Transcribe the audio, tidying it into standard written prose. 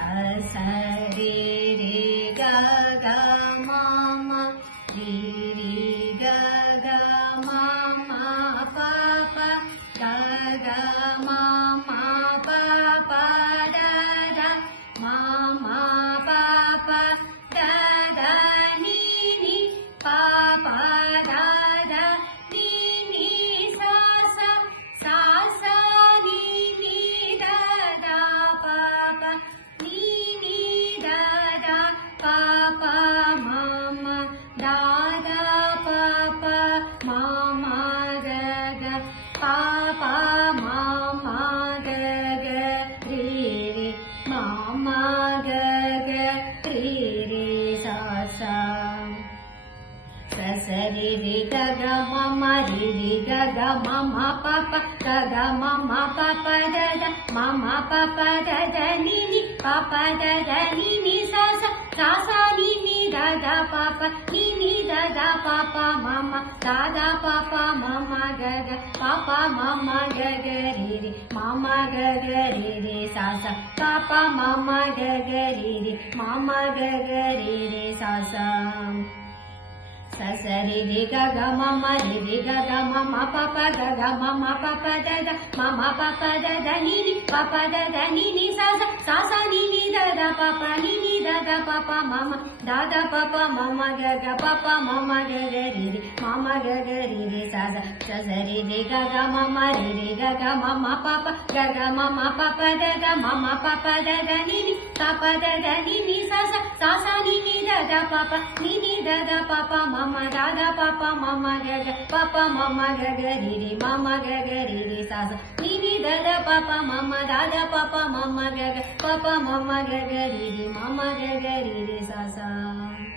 सा रे रे गा गा मा मा रे रे गा गा मा मा पा पा गा गा मा मा पा पा दा दा मा मा पा पा दा दा नी नी पा पा दा दा नी नी सा सा सा सा नी नी दा दा पा पा नी नी दा दा पा पा मा मा दा दा पा पा मा मा गा गा पा पा मा मा गा गा रे रे मा मा गा गा रे रे सा सा ಸ ರಿ ರಿ ಗ ಗ ಮ ಮ ರಿ ರಿ ಗ ಗ ಮ ಮ ಪ ಪ ಗ ಗ ಮ ಮ ಪ ಪ ದ ದ ಮ ಮ ಪ ಪ ದ ದ ನಿ ನಿ ಪ ಪ ದ ದ ನಿ ನಿ ಸ ಸ ಸ ಸ ನಿ ನಿ ದ ದ ಪ ಪ ನಿ ನಿ ದ ದ ಪ ಪ ಮ ಮ ದ ದ ಪ ಪ ಮ ಮ ಗ ಗ ಪ ಪ ಮ ಮ ಗ ಗ ರಿ ರಿ ಮ ಮ ಗ ಗ ರಿ ರಿ ಸ ಸ ಪ ಪ ಮ ಮ ಗ ಗ ರಿ ರಿ ಮ ಮ ಗ ಗ ರಿ ರಿ ಸ ಸ ಸ ಸ ರಿ ರಿ ಗ ಗ ಮ ಮ ರಿ ರಿ ಗ ಗ ಮ ಮ ಪ ಪ ಗ ಗ ಮ ಮ ಪ ಪ ದ ದ ಮ ಮ ಪ ಪ ದ ದ ನಿ ನಿ ಪ ಪ ದ ದ ನಿ ನಿ ಸ ಸ ಸ ಸ ನಿ ನಿ ದ ದ ಪ ಪ ನಿ ನಿ ದ ದ ಪ ಪ ಮ ಮ ದ ದ ಪ ಪ ಮ ಮ ಗ ಗ ಪ ಪ ಮ ಮ ಗ ಗ ರಿ ರಿ ಮ ಮ ಗ ಗ ರಿ ರಿ ಸ ಸ ಸ ಸ ರಿ ರಿ ಗ ಗ ಮ ಮ ರಿ ರಿ ಗ ಗ ಮ ಮ ಪ ಪ ಗ ಗ ಮ ಮ ಪ ಪ ದ ದ ಮ ಮ ಪ ಪ ದ ದ ನಿ ನಿ ಸ ಪ ದ ದ ನಿ ನಿ ಸ ಸ ಸ ಸ ನಿ ನಿ ದ ದ ಪ ಪ ನಿ ನಿ ದ ದ ಪ ಪ ಮ ಮ ದ ದ ಪ ಪ ಮ ಮ ಗ ಗ ಪ ಪ ಮ ಮ ಗ ಗ ರಿ ರಿ ಮ ಮ ಗ ಗ ರಿ ರಿ ಸ ಸ ನಿ ನಿ ದ ದ ಪ ಪ ಮ ಮ ದ ದ ಪ ಪ ಮ ಮ ಗ ಗ ಪ ಪ ಮ ಮ ಗ ಗ ರಿ ರಿ ಮ ಮ ಗ ಗ ರಿ ರಿ ಸ ಸ